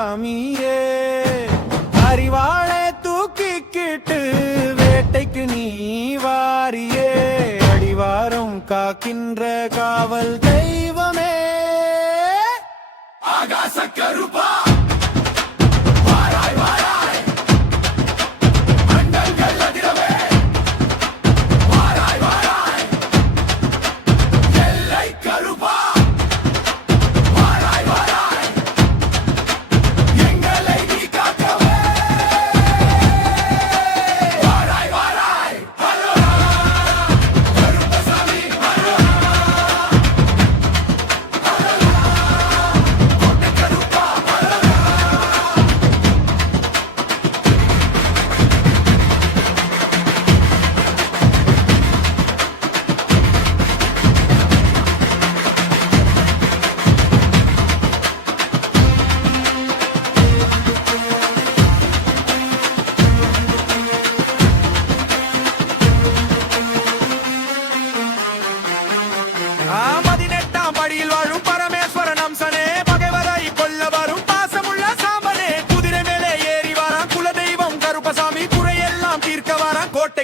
சாமியே அறிவாளை தூக்கிக்கிட்டு வேட்டைக்கு நீ வாரியே அடிவாரம் காக்கின்ற காவல் தெய்வமே ஆகாச கருப்பா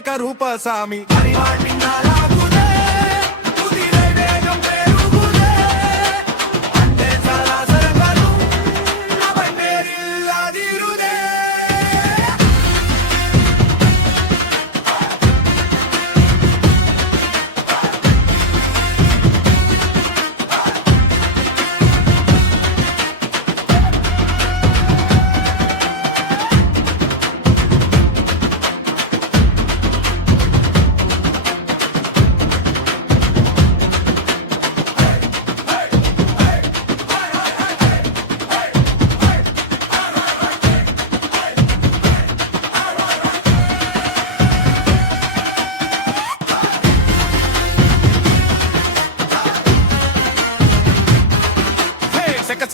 கருப்பசாமி அறிவாள் பின்னாலாகுதே குதிரை வேகம் பெருகுதே அண்டே சராசரங்களும் அவன் பேரில் அதிருதே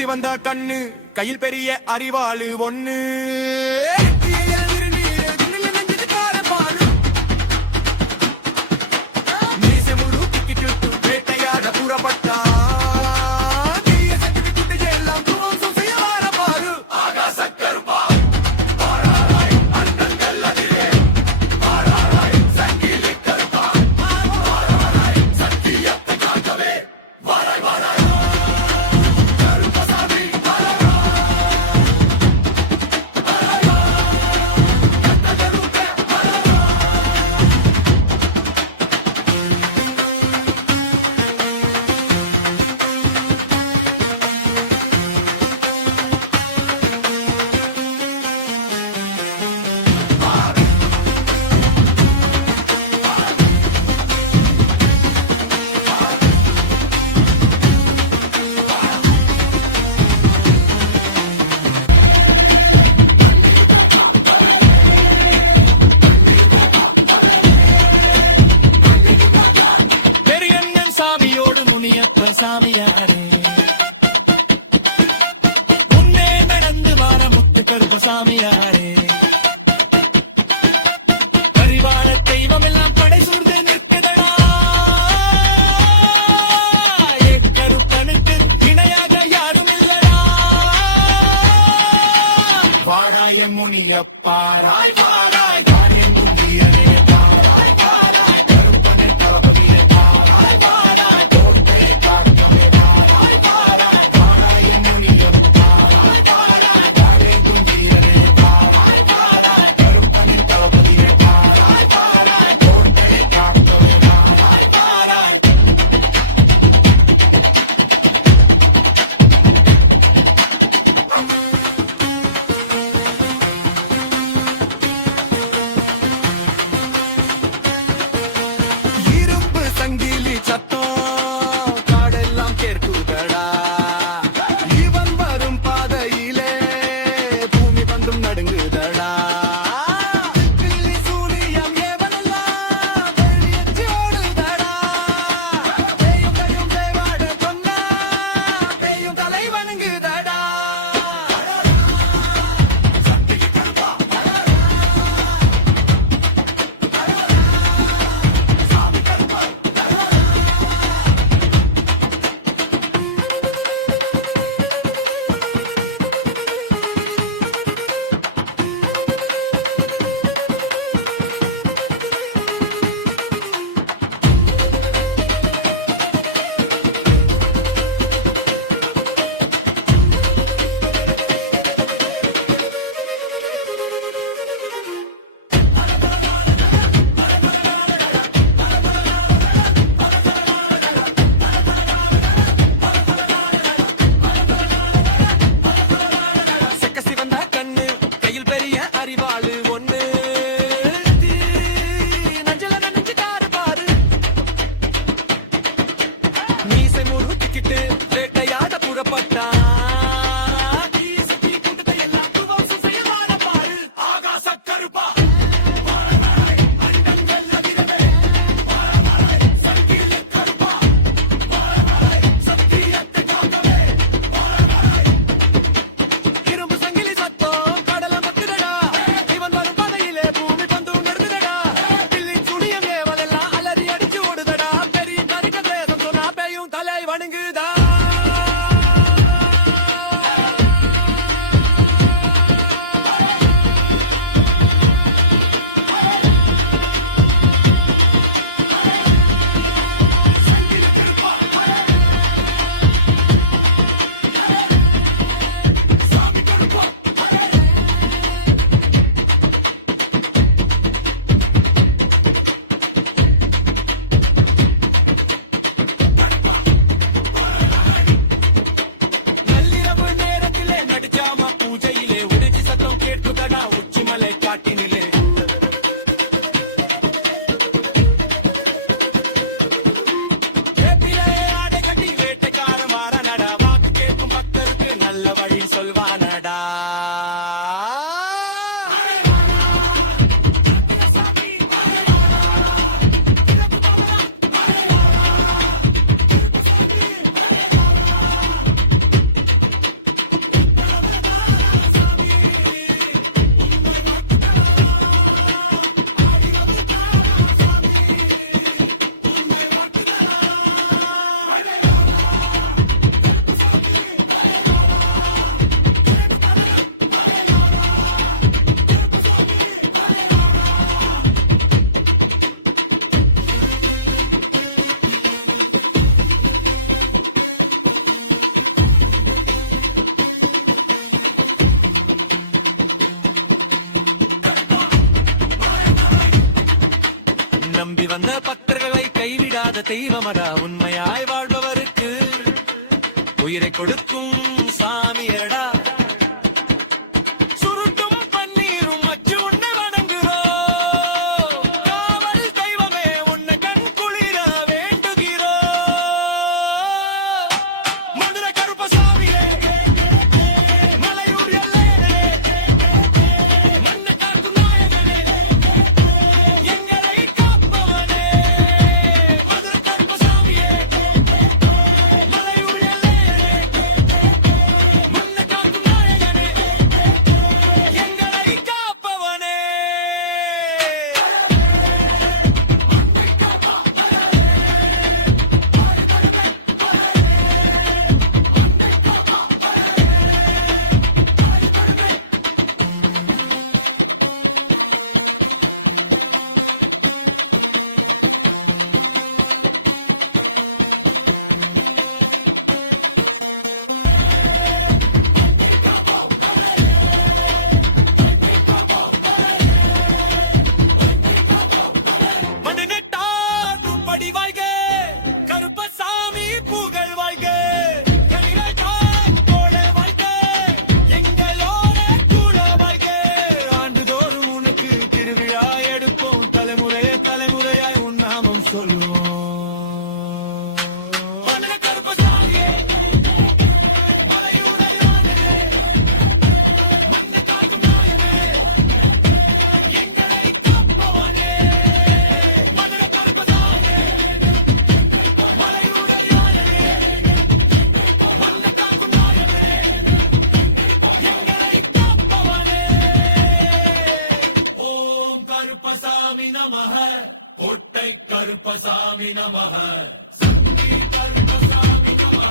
வந்த கண்ணு கையில் பெரிய அறிவாளு ஒண்ணு வேட்டையாட புறப்பட்டா சாமியாரே உன்னே நடந்து வார முத்து கருப்பு சாமியாரே பரிவார தெய்வம் எல்லாம் படை சூழ்ந்து நிற்குதடா கருப்பனுக்கு இணையாக யாரும் இல்லடா வாராய முனியப்பா ராய் வாராய் தானே முனியனே வாராய் வாராய் கருப்பனை தளபதியே வாராய் வாராய் தூக்கிட்டு வேட்டையாட புறப்பட்டான். நம்பி வந்த பக்தர்களை கைவிடாத தெய்வமடா, உண்மையாய் வாழ்பவருக்கு உயிரை கொடுக்கும் சாமியடா. சுருட்டும் பன்னீரும் அச்சு உன்னை வணங்குகிறோம், காவல் தெய்வமே உன்னை கண் குளிர வேண்டுகிறோம். மதுரை கருப்பசாமியே, மலையூர் எல்லையனே, மண்ணை காக்கும் நாயகனே, எங்களை காப்பவனே. மதுரை கருப்பசாமியே, மலையூர் எல்லையனே, மண்ணை காக்கும் நாயகனே, எங்களை காப்பவனே. மண்ணு நெட்டாற்றும் படி வாழ்க, கருப்பசாமி புகழ் வாழ்க. கனிகள் காத்தோட வாழ்க, எங்களோட கூட வாழ்க. ஆண்டுதோறும் உனக்கு திருவிழா எடுப்போம், தலைமுறையை தலைமுறையாய் உன் நாமம் சொல்லுவோம். மதுரை கருப்பசாமியே, மலையூர் எல்லையனே, மண்ணை காக்கும் நாயகனே, எங்களை காப்பவனே. மதுரை கருப்பசாமியே, மலையூர் எல்லையனே, மண்ணை காக்கும் நாயகனே, எங்களை காப்பவனே. ஓம் கருப்பசாமி நமः, கோட்டை கருப்பசாமி நமः, சங்கி கருப்பசாமி நமः.